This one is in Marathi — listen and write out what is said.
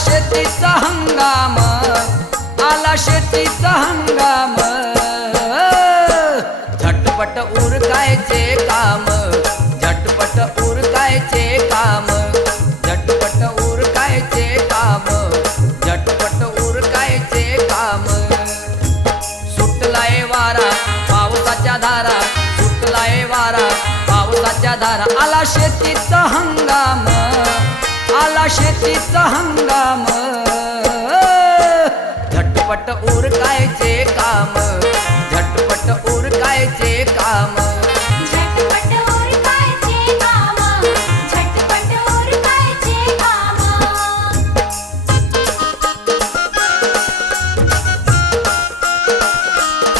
शेतीचा हंगाम, आला शेतीचा हंगाम, झटपट उरकायचे काम, झटपट उरकायचे काम, झटपट उरकायचे काम, झटपट उरकायचे काम। सुटलाय वारा पावसाच्या धारा, सुटलाय वारा पावसाच्या धारा, आला शेतीचा हंगाम, आला शेतीचा हंगाम, झटपट उरकायचे काम,